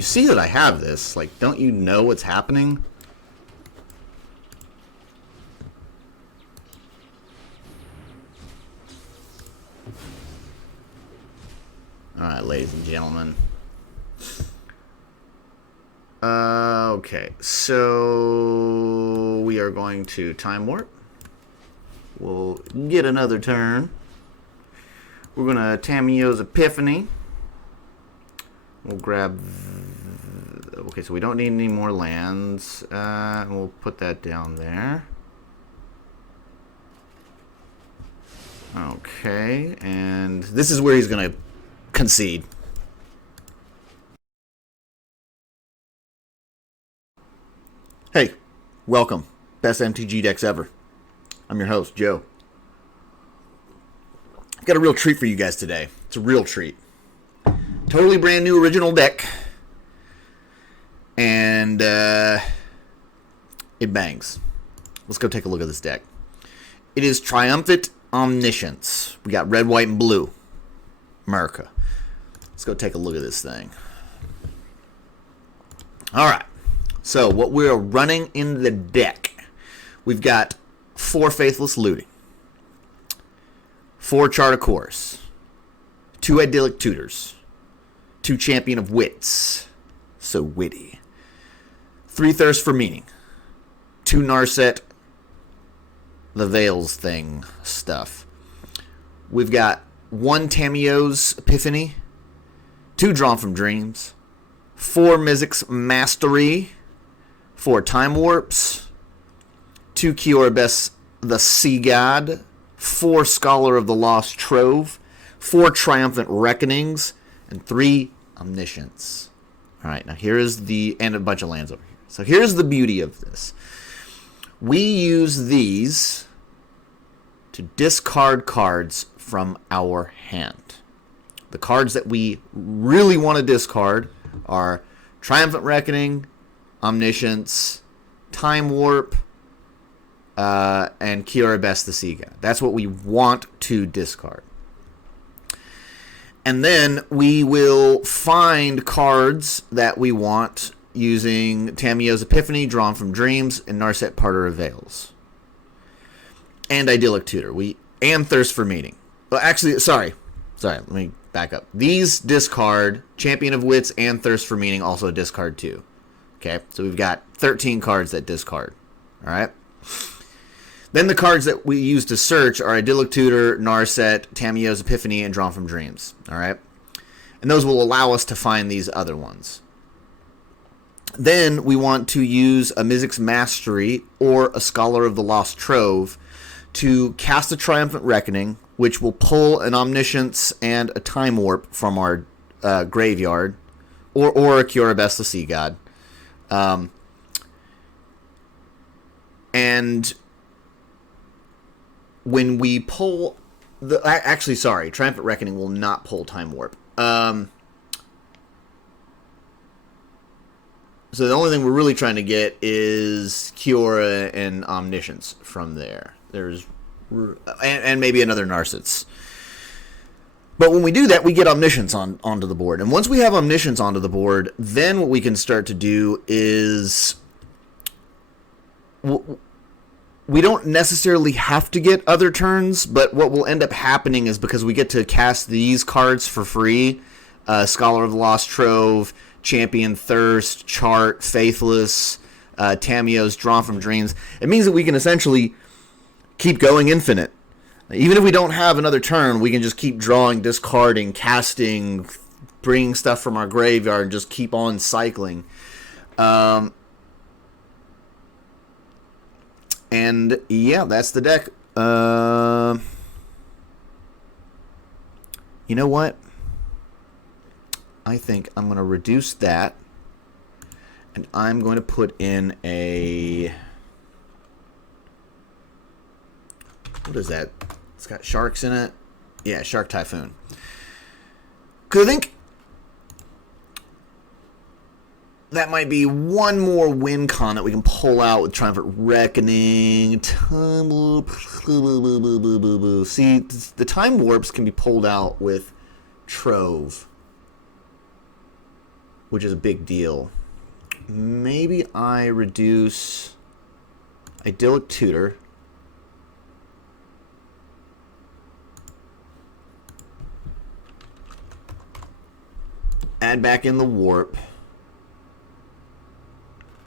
You see that I have this. Like, don't you know what's happening? Alright, ladies and gentlemen. Okay, so we are going to time warp. We'll get another turn. We're going to Tamiyo's Epiphany. We'll grab... Okay, so we don't need any more lands. We'll put that down there. Okay, and this is where he's going to concede. Hey, welcome. Best MTG decks ever. I'm your host, Joe. I've got a real treat for you guys today. It's a real treat. Totally brand new original deck. And it bangs. Let's go take a look at this deck. It is Triumphant Omniscience. We got red, white, and blue. America. Let's go take a look at this thing. Alright. So, what we're running in the deck. We've got 4 Faithless Looting. 4 Chart of Course. 2 Idyllic Tutors. 2 Champion of Wits. So witty. 3 Thirst for Meaning. 2 Narset. The Veils thing stuff. We've got 1 Tamiyo's Epiphany. 2 Drawn from Dreams. 4 Mizzix Mastery. 4 Time Warps. 2 Kiora the Sea God. 4 Scholar of the Lost Trove. 4 Triumphant Reckonings. And 3 Omniscience. Alright, now here is the... And a bunch of lands over here. So here's the beauty of this. We use these to discard cards from our hand. The cards that we really want to discard are Triumphant Reckoning, Omniscience, Time Warp, and Kiora the Sea God. That's what we want to discard. And then we will find cards that we want using Tamiyo's Epiphany, Drawn from Dreams, and Narset Parter of Veils. And Idyllic Tutor. And Thirst for Meaning. Well, actually, sorry, let me back up. These discard Champion of Wits and Thirst for Meaning also discard too. Okay, so we've got 13 cards that discard. Alright? Then the cards that we use to search are Idyllic Tutor, Narset, Tamiyo's Epiphany, and Drawn from Dreams. Alright? And those will allow us to find these other ones. Then we want to use a Mizzix Mastery or a Scholar of the Lost Trove to cast a Triumphant Reckoning, which will pull an Omniscience and a Time Warp from our graveyard, or a Kiora the Sea God. And when we pull the... Actually, sorry, Triumphant Reckoning will not pull Time Warp. So the only thing we're really trying to get is Kiora and Omniscience from there. And maybe another Narsets. But when we do that, we get Omniscience onto the board. And once we have Omniscience onto the board, then what we can start to do is... We don't necessarily have to get other turns, but what will end up happening is because we get to cast these cards for free, Scholar of the Lost Trove, Champion Thirst, Chart, Faithless, Tamiyo's Drawn from Dreams, it means that we can essentially keep going infinite. Even if we don't have another turn, we can just keep drawing, discarding, casting, bringing stuff from our graveyard, and just keep on cycling. And yeah, that's the deck. You know what? I think I'm going to reduce that. And I'm going to put in a... What is that? It's got sharks in it. Yeah, Shark Typhoon. Because I think that might be one more win con that we can pull out with Triumphant Reckoning. See, the Time Warps can be pulled out with Trove. which is a big deal. Maybe I reduce Idyllic Tutor. Add back in the warp.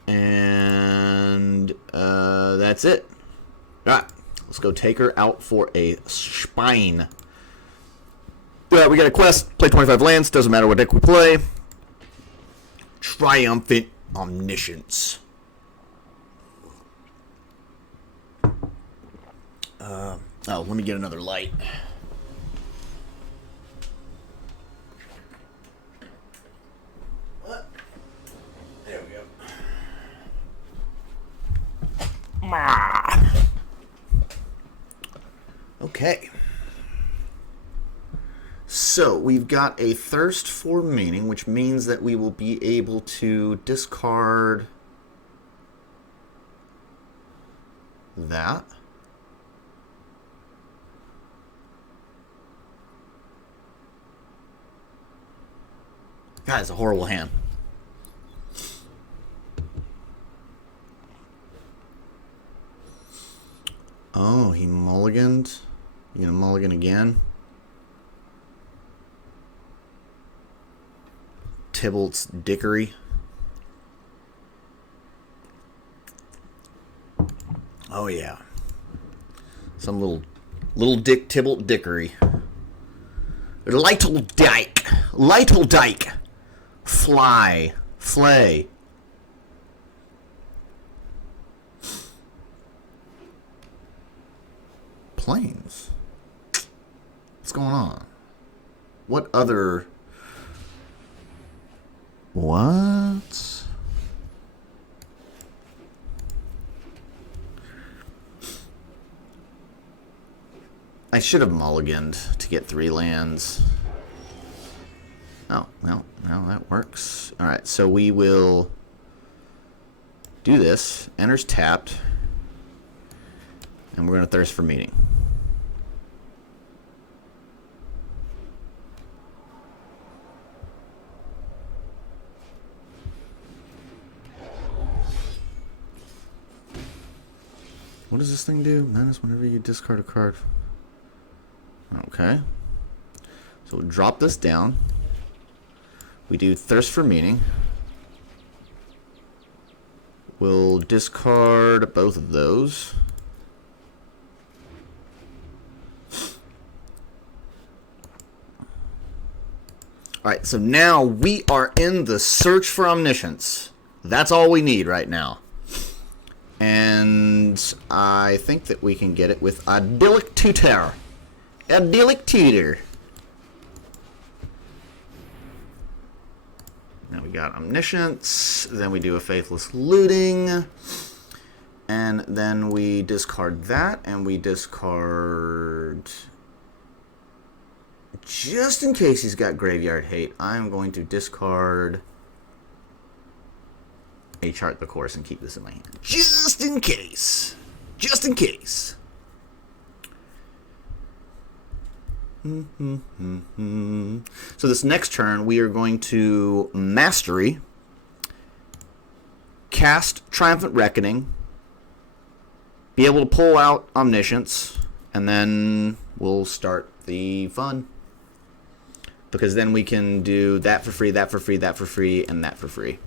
And that's it. Alright, let's go take her out for a spine. Alright, we got a quest. Play 25 lands. Doesn't matter what deck we play. Triumphant Omniscience. Oh, let me get another light. There we go. Okay. So, we've got a Thirst for Meaning, which means that we will be able to discard that. God, it's a horrible hand. Oh, he mulliganed. You gonna mulligan again? Tybalt's dickery. Oh yeah. Some little Dick Tybalt dickery. Lytle Dyke. Lytle Dyke. Fly. Flay. Planes. What's going on? What other... What? I should have mulliganed to get 3 lands. Oh, well, that works. Alright, so we will do this. Enters tapped. And we're going to Thirst for Meaning. What does this thing do? Menace whenever you discard a card. Okay. So we'll drop this down. We do Thirst for Meaning. We'll discard both of those. Alright, so now we are in the search for Omniscience. That's all we need right now. And I think that we can get it with Idyllic Tutor. Idyllic Tutor. Now we got Omniscience. Then we do a Faithless Looting. And then we discard that. And we discard... Just in case he's got Graveyard Hate, I'm going to discard... a Chart the Course and keep this in my hand. Just in case. Just in case. So this next turn, we are going to Mastery, cast Triumphant Reckoning, be able to pull out Omniscience, and then we'll start the fun. Because then we can do that for free, that for free, that for free, and that for free.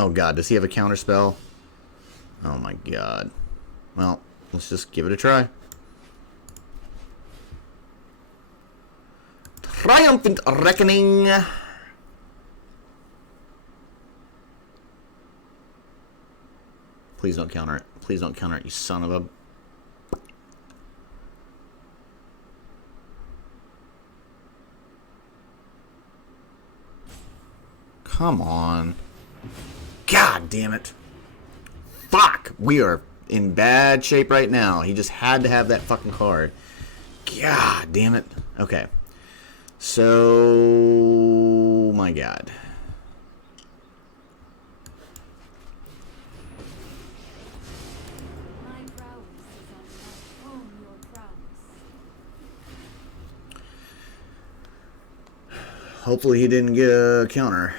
Oh god, does he have a counter spell? Oh my god. Well, let's just give it a try. Triumphant Reckoning. Please don't counter it. Please don't counter it, you son of a... Come on. God damn it. Fuck! We are in bad shape right now. He just had to have that fucking card. God damn it. Okay. So... my god. Hopefully he didn't get a counter.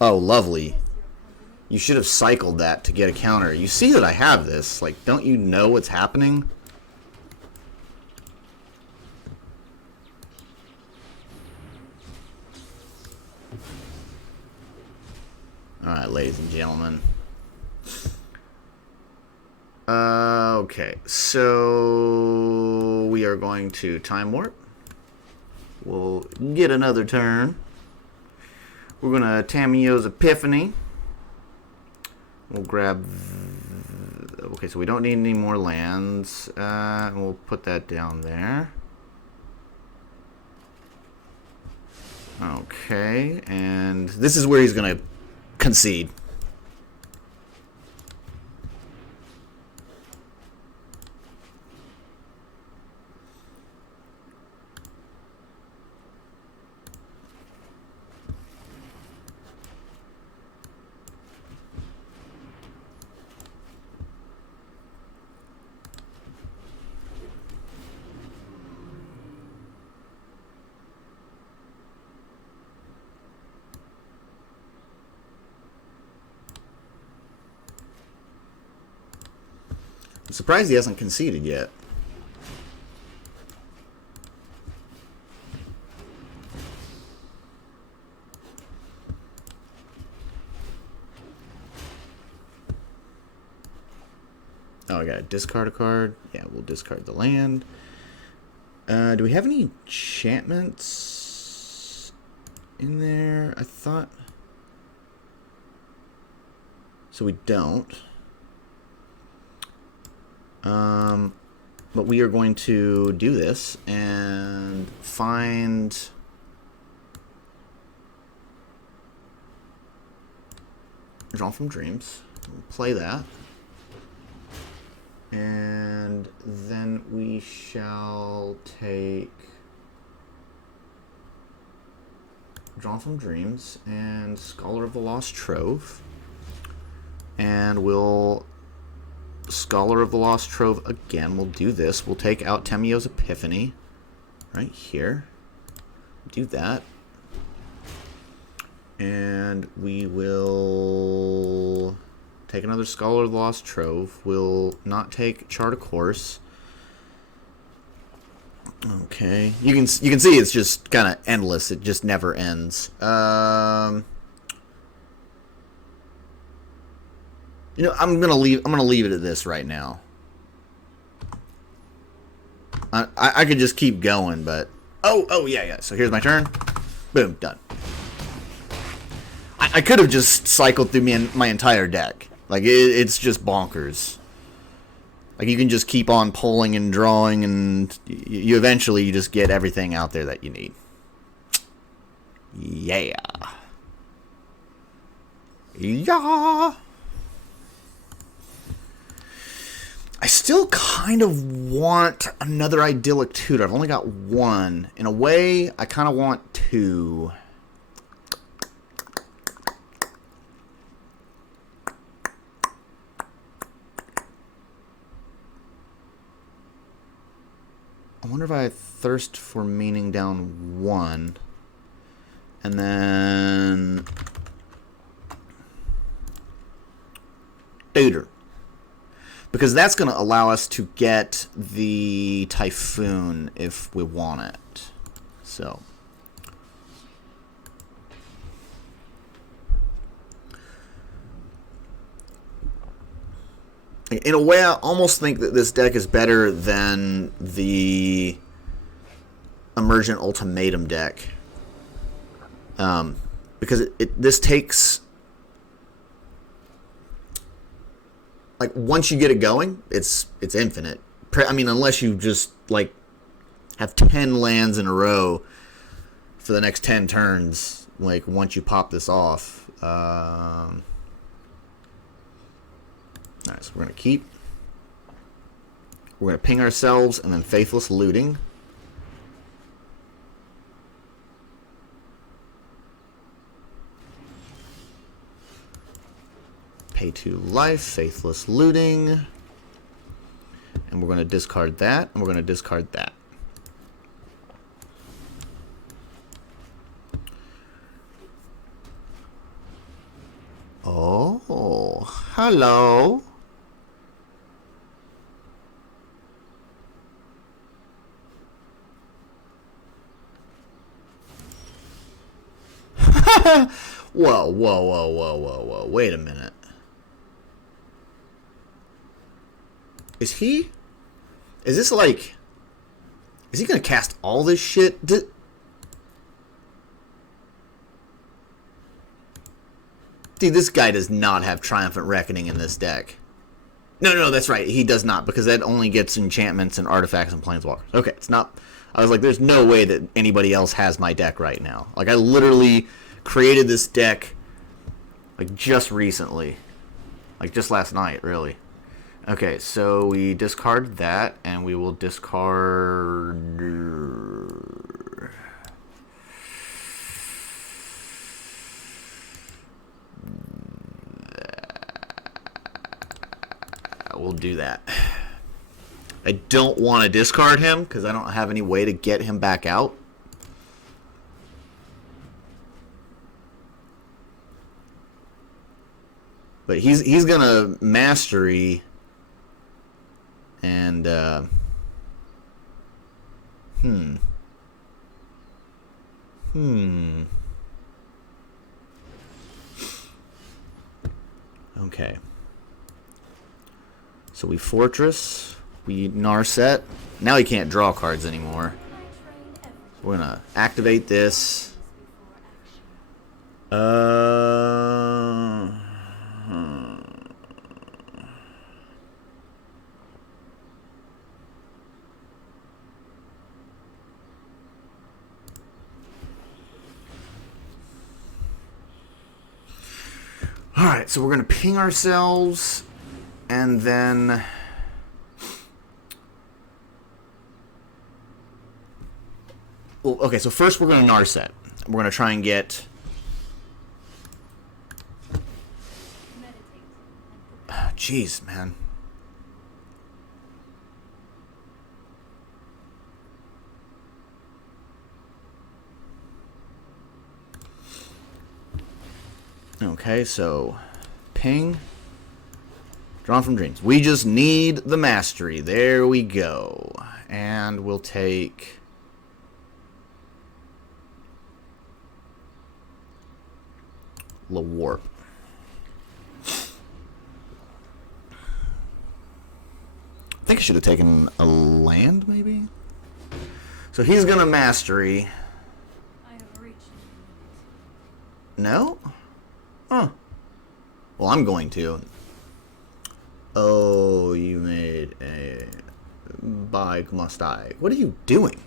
Oh, lovely. You should have cycled that to get a counter. You see that I have this. Like, don't you know what's happening? Alright, ladies and gentlemen. Okay, so we are going to time warp. We'll get another turn. We're gonna Tamiyo's Epiphany. We'll grab. Okay, so we don't need any more lands. We'll put that down there. Okay, and this is where he's gonna concede. I'm surprised he hasn't conceded yet. Oh, I gotta discard a card. Yeah, we'll discard the land. Do we have any enchantments in there? I thought... So we don't. But we are going to do this and find Drawn from Dreams. We'll play that. And then we shall take Drawn from Dreams and Scholar of the Lost Trove. And we'll Scholar of the Lost Trove again. We'll do this. We'll take out Tamiyo's Epiphany right here. Do that. And we will take another Scholar of the Lost Trove. We'll not take Chart a Course. Okay. You can see it's just kind of endless. It just never ends. You know, I'm gonna leave it at this right now. I could just keep going, but oh yeah. So here's my turn. Boom, done. I could have just cycled through my entire deck. Like it's just bonkers. Like you can just keep on pulling and drawing, and you eventually just get everything out there that you need. Yeah. Yeah. I still kind of want another Idyllic Tutor. I've only got one. In a way, I kind of want two. I wonder if I Thirst for Meaning down one. And then Tutor. Because that's going to allow us to get the Typhoon if we want it. So. In a way, I almost think that this deck is better than the Emergent Ultimatum deck. Because this takes... Like, once you get it going, it's infinite. I mean, unless you just, like, have 10 lands in a row for the next 10 turns, like, once you pop this off. Alright, so we're going to keep. We're going to ping ourselves and then Faithless Looting. Pay 2 life, Faithless Looting. And we're going to discard that, and we're going to discard that. Oh, hello. Whoa, whoa, whoa, whoa, whoa, whoa. Wait a minute. Is this like... Is he gonna cast all this shit? Dude, this guy does not have Triumphant Reckoning in this deck. No, that's right. He does not, because that only gets enchantments and artifacts and planeswalkers. Okay, it's not... I was like, there's no way that anybody else has my deck right now. Like, I literally created this deck, like, just recently. Like, just last night, really. Okay, so we discard that, and we will discard... We'll do that. I don't want to discard him because I don't have any way to get him back out. But he's gonna mastery and Okay. So we Fortress, we Narset. Now he can't draw cards anymore. So we're gonna activate this. Alright, so we're gonna ping ourselves. And then well, okay, so first we're going to Narset. We're going to try and get jeez, man. Okay, so ping. Drawn from Dreams. We just need the mastery. There we go. And we'll take... La Warp. I think I should have taken a land, maybe? So he's going to mastery. I have reached. No? Huh. Well, I'm going to. Oh, you made a bike must I. What are you doing?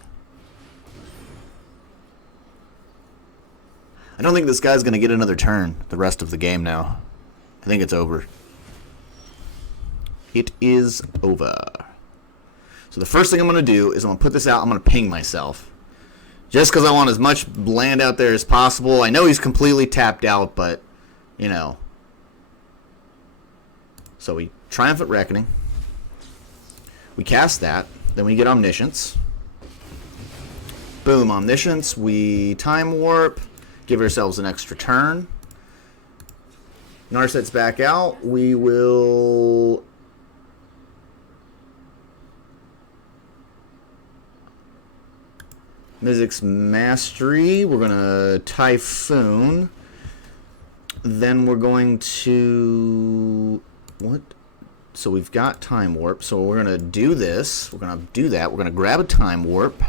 I don't think this guy's going to get another turn the rest of the game now. I think it's over. It is over. So the first thing I'm going to do is I'm going to put this out. I'm going to ping myself. Just because I want as much land out there as possible. I know he's completely tapped out, but, you know. So we Triumphant Reckoning. We cast that. Then we get Omniscience. Boom, Omniscience. We Time Warp. Give ourselves an extra turn. Narset's back out. We will... Mizzix's Mastery. We're going to Typhoon. Then we're going to... What? So we've got Time Warp. So we're going to do this. We're going to do that. We're going to grab a Time Warp.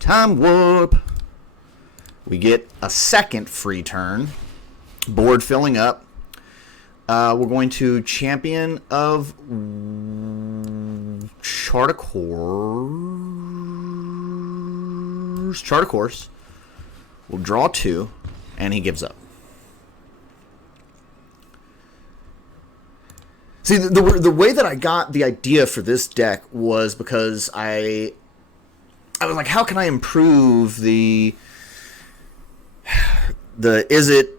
Time Warp. We get a second free turn. Board filling up. We're going to Champion of Chart a Course. We'll draw 2, and he gives up. See, the way that I got the idea for this deck was because I was like, how can I improve the is it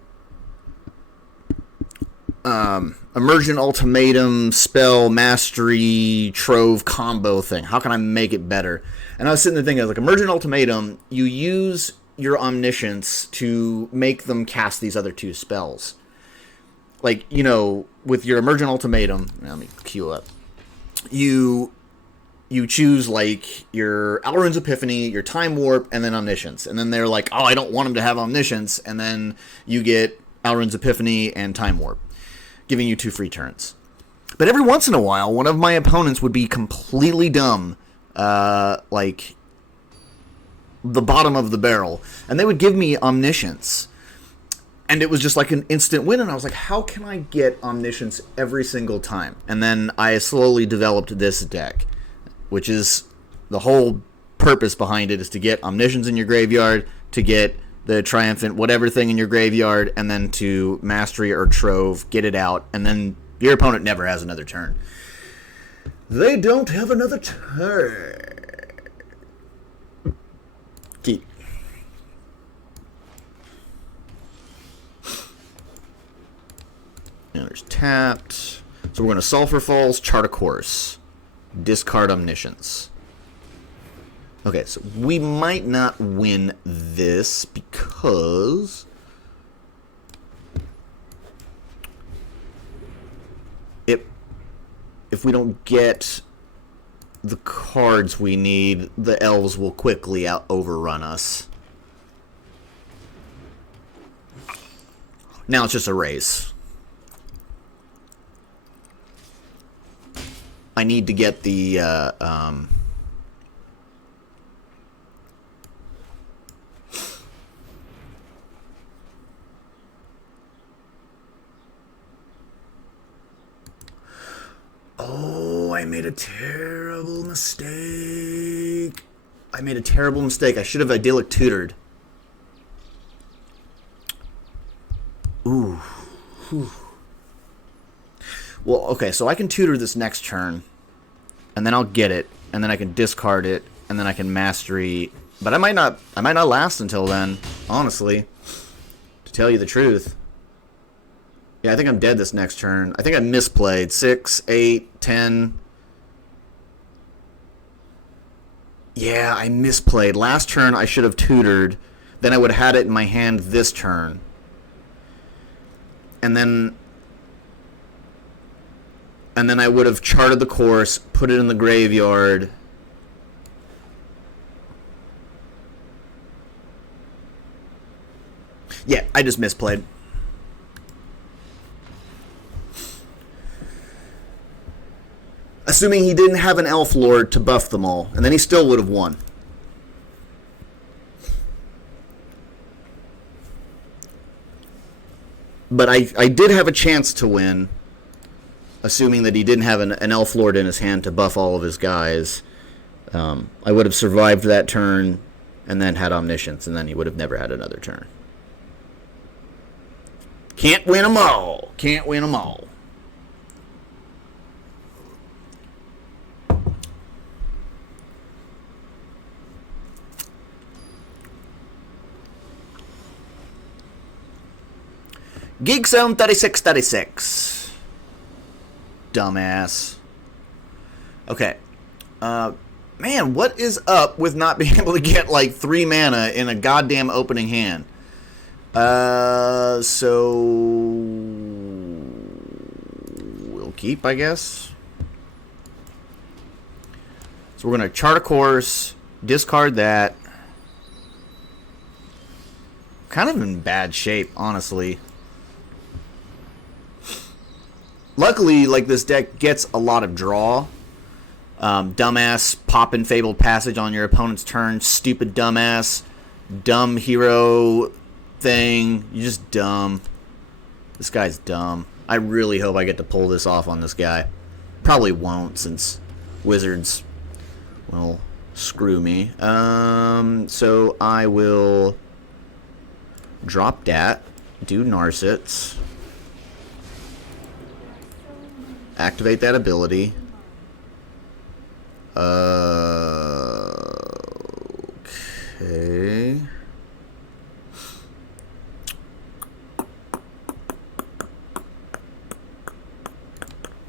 Emergent Ultimatum, Spell, Mastery, Trove combo thing. How can I make it better? And I was sitting there thinking, like, Emergent Ultimatum, you use your Omniscience to make them cast these other two spells. Like, you know, with your Emergent Ultimatum, let me queue up. You choose, like, your Alrund's Epiphany, your Time Warp, and then Omniscience. And then they're like, oh, I don't want them to have Omniscience. And then you get Alrund's Epiphany and Time Warp, giving you 2 free turns. But every once in a while, one of my opponents would be completely dumb, like the bottom of the barrel, and they would give me Omniscience. And it was just like an instant win, and I was like, how can I get Omniscience every single time? And then I slowly developed this deck, which is the whole purpose behind it is to get Omniscience in your graveyard, to get the Triumphant whatever thing in your graveyard, and then to Mastery or Trove, get it out, and then your opponent never has another turn. They don't have another turn. Keep. Now there's tapped. So we're going to Sulphur Falls, chart a course, discard Omniscience. Okay, so we might not win this because if we don't get the cards we need, the elves will quickly overrun us. Now it's just a race. I need to get the oh, I made a terrible mistake. I should have Idyllic Tutored. Ooh. Whew. Well, okay, so I can tutor this next turn, and then I'll get it, and then I can discard it, and then I can mastery. But I might not last until then, honestly, to tell you the truth. Yeah, I think I'm dead this next turn. I think I misplayed. 6, 8, 10. Yeah, I misplayed. Last turn I should have tutored. Then I would have had it in my hand this turn. And then I would have charted the course, put it in the graveyard. Yeah, I just misplayed. Assuming he didn't have an Elf Lord to buff them all, and then he still would have won. But I did have a chance to win, assuming that he didn't have an Elf Lord in his hand to buff all of his guys. I would have survived that turn, and then had Omniscience, and then he would have never had another turn. Can't win them all. Can't win them all. Geek Zone 3636. Dumbass. Okay. Man, what is up with not being able to get like 3 mana in a goddamn opening hand? So we'll keep, I guess. So we're gonna chart a course, discard that. Kind of in bad shape, honestly. Luckily, like, this deck gets a lot of draw. Dumbass, poppin' Fabled Passage on your opponent's turn. Stupid dumbass, dumb hero thing. You're just dumb. This guy's dumb. I really hope I get to pull this off on this guy. Probably won't, since Wizards will screw me. So I will drop that, do Narsets. Activate that ability. Okay.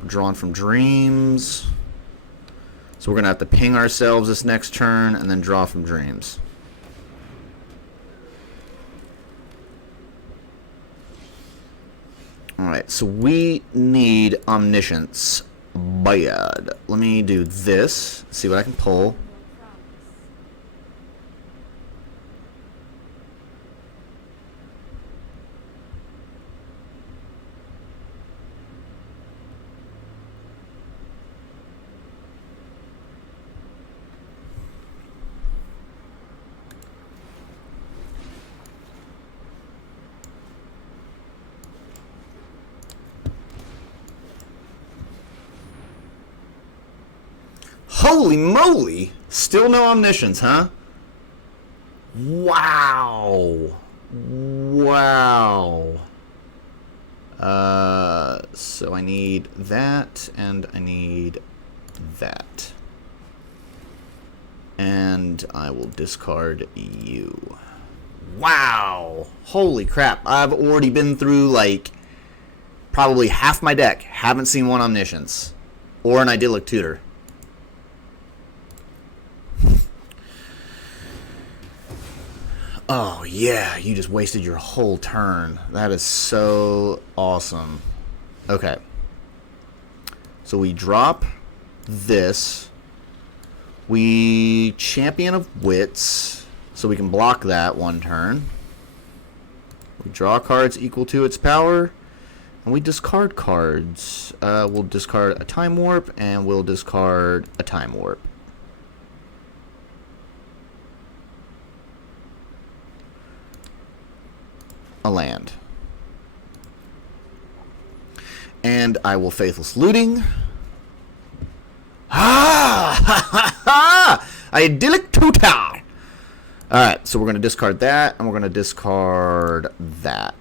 Drawn from Dreams. So we're going to have to ping ourselves this next turn and then draw from Dreams. Alright, so we need Omniscience. Bad. Let me do this. See what I can pull. Holy moly! Still no Omniscience, huh? Wow. Wow. So I need that, and I need that. And I will discard you. Wow. Holy crap. I've already been through, like, probably half my deck. Haven't seen one Omniscience. Or an Idyllic Tutor. Oh, yeah, you just wasted your whole turn. That is so awesome. Okay. So we drop this. We Champion of Wits, so we can block that one turn. We draw cards equal to its power, and we discard cards. We'll discard a Time Warp, and we'll discard a Time Warp. A land. And I will Faithless Looting. Ah! Ha ha ha! Idyllic Tutor! Alright, so we're going to discard that, and we're going to discard that.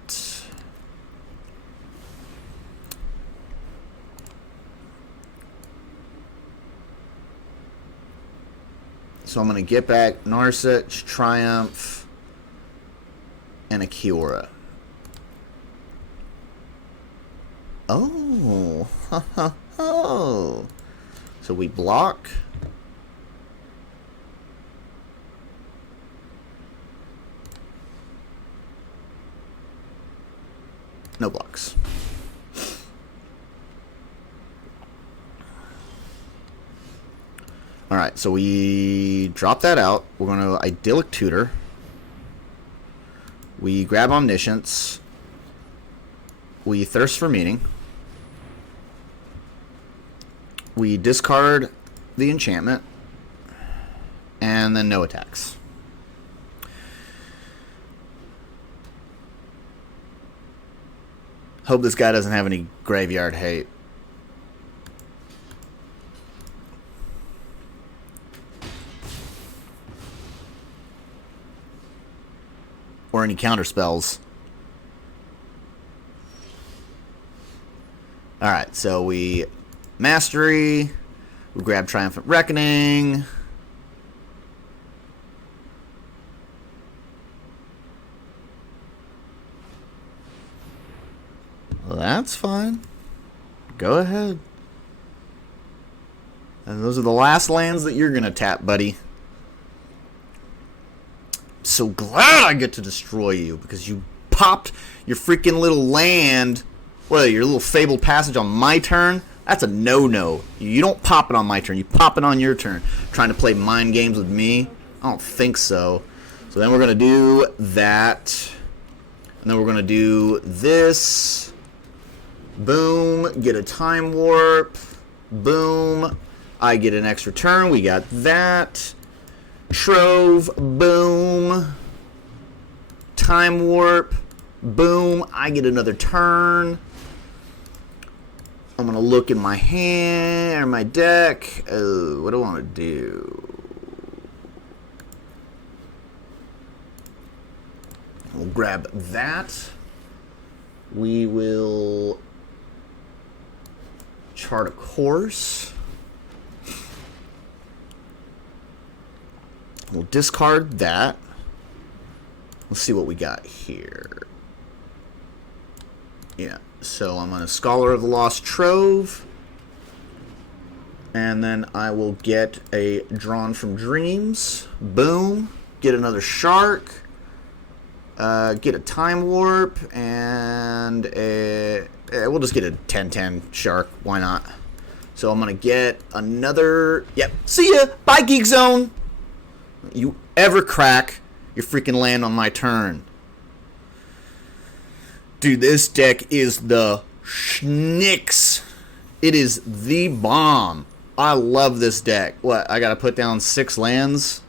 So I'm going to get back Narset, Triumph, and a Kiora. Oh, ha ha ha. So we block. No blocks. Alright, so we drop that out. We're going to Idyllic Tutor. We grab Omniscience. We Thirst for Meaning. We discard the enchantment. And then no attacks. Hope this guy doesn't have any graveyard hate. Or any counter spells. Alright, so we Mastery. We grab Triumphant Reckoning. Well, that's fine. Go ahead. And those are the last lands that you're going to tap, buddy. So glad I get to destroy you because you popped your freaking little land. What, your little Fabled Passage on my turn? That's a no-no. You don't pop it on my turn. You pop it on your turn. Trying to play mind games with me? I don't think so. So then we're going to do that. And then we're going to do this. Boom. Get a Time Warp. Boom. I get an extra turn. We got that. Trove. Boom. Time Warp. Boom. I get another turn. I'm going to look in my hand or my deck. Oh, what do I want to do? We'll grab that. We will chart a course. We'll discard that. Let's see what we got here. Yeah, so I'm on a Scholar of the Lost Trove. And then I will get a Drawn from Dreams. Boom. Get another Shark. Get a Time Warp. And we'll just get a 10-10 Shark. Why not? So I'm going to get another... Yep. See ya. Bye, Geek Zone. You ever crack your freaking land on my turn. Dude, this deck is the schnicks. It is the bomb. I love this deck. What, I gotta put down 6 lands?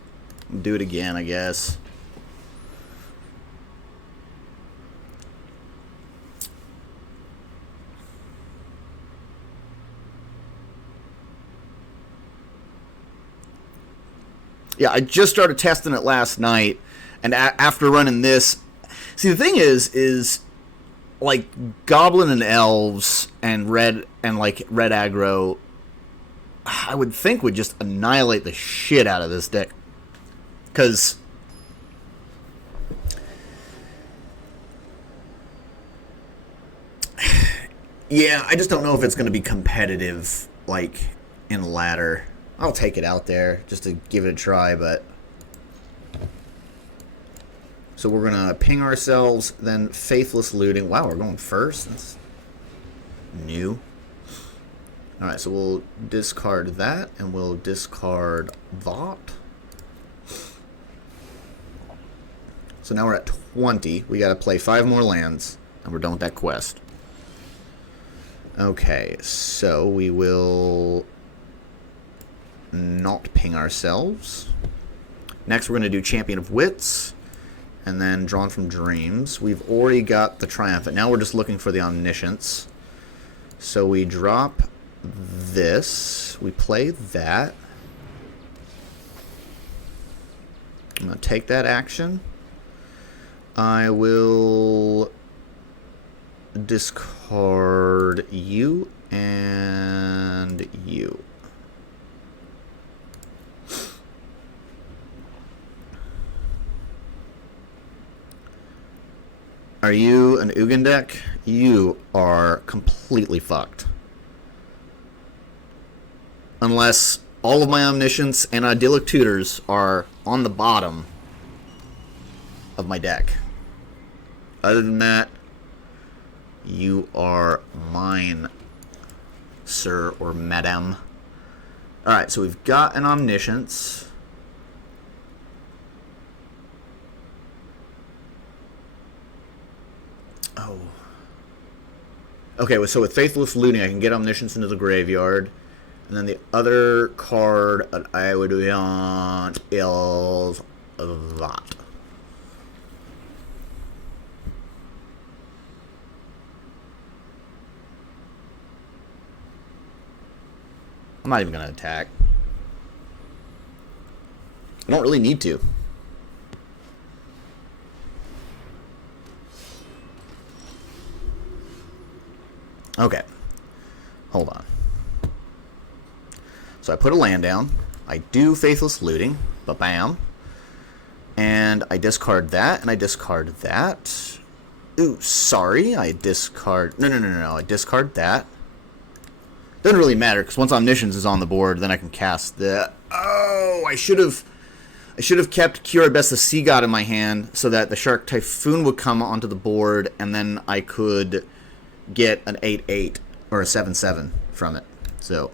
Do it again, I guess. Yeah, I just started testing it last night, and after running this... See, the thing is like, Goblin and Elves and red aggro... I would think would just annihilate the shit out of this deck. Because... yeah, I just don't know if it's going to be competitive, like, in ladder. I'll take it out there just to give it a try, but... So we're going to ping ourselves, then Faithless Looting. Wow, we're going first? That's new. Alright, so we'll discard that, and we'll discard that. So now we're at 20. We got to play 5 more lands, and we're done with that quest. Okay, so we will not ping ourselves. Next, we're going to do Champion of Wits, and then Drawn from Dreams. We've already got the Triumphant. Now we're just looking for the Omniscience. So we drop this. We play that. I'm going to take that action. I will discard you and you. Are you an Ugin deck? You are completely fucked. Unless all of my Omniscience and Idyllic Tutors are on the bottom of my deck. Other than that, you are mine, sir or madam. Alright, so we've got an Omniscience. Oh. Okay, so with Faithless Looting, I can get Omniscience into the graveyard. And then the other card that I would want is that. I'm not even going to attack. I don't really need to. Okay. Hold on. So I put a land down. I do Faithless Looting. Ba-bam. And I discard that, and I discard that. Ooh, sorry. I discard... No. I discard that. Doesn't really matter, because once Omniscience is on the board, then I can cast the... Oh, I should have kept Kiora Best the Sea God in my hand, so that the Shark Typhoon would come onto the board, and then I could get an 8/8 or a 7/7 from it. So,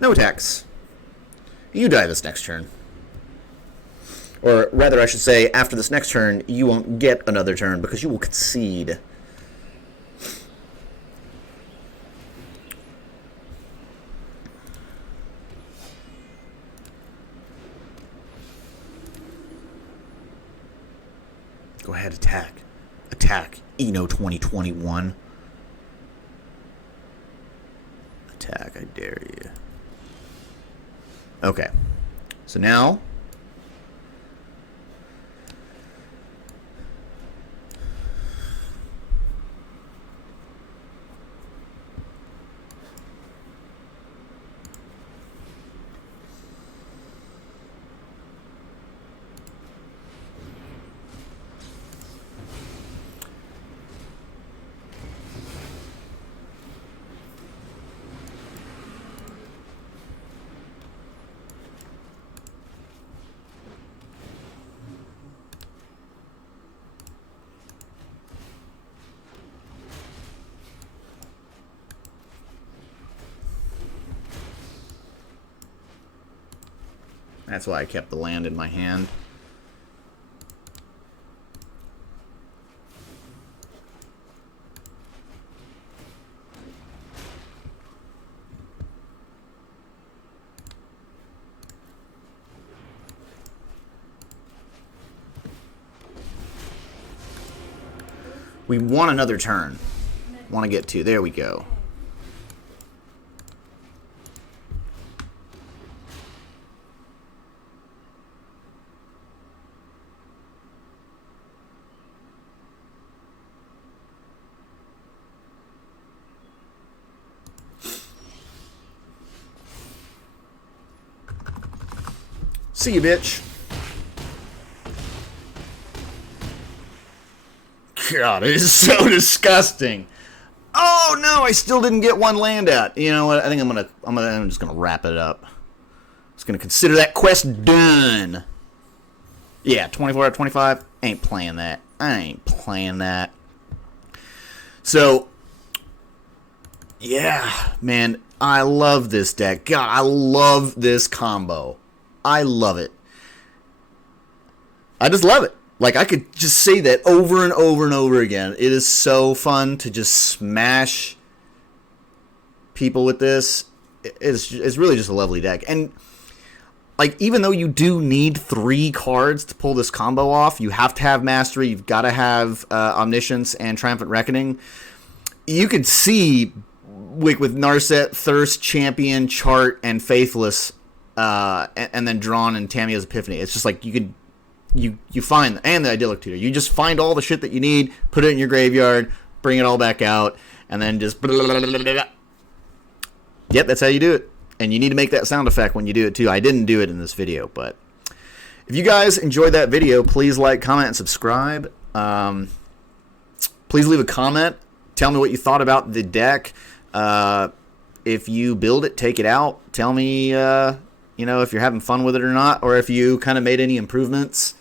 no attacks. You die this next turn. Or rather, I should say, after this next turn, you won't get another turn because you will concede. Go ahead, attack. Attack, Eno 2021. Attack, I dare you. Okay. So now... That's why I kept the land in my hand. We want another turn. Want to get to. There we go. See you, bitch. God, it is so disgusting. Oh no, I still didn't get one land out. You know what? I think I'm just gonna wrap it up. Just gonna consider that quest done. Yeah, 24 out of 25. Ain't playing that. I ain't playing that. So, yeah, man, I love this deck. God, I love this combo. I love it. I just love it. Like, I could just say that over and over and over again. It is so fun to just smash people with this. It's really just a lovely deck. And, like, even though you do need 3 cards to pull this combo off, you have to have Mastery, you've got to have Omniscience and Triumphant Reckoning. You could see, with Narset, Thirst, Champion, Chart, and Faithless, and then Drawn and Tamiyo's Epiphany. It's just like you find, and the Idyllic Tutor. You just find all the shit that you need, put it in your graveyard, bring it all back out, and then just Yep, that's how you do it. And you need to make that sound effect when you do it too. I didn't do it in this video, but if you guys enjoyed that video, please like, comment, and subscribe. Please leave a comment. Tell me what you thought about the deck. If you build it, take it out. Tell me, you know, if you're having fun with it or not, or if you kind of made any improvements,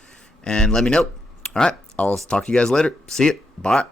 and let me know. All right, I'll talk to you guys later. See you. Bye.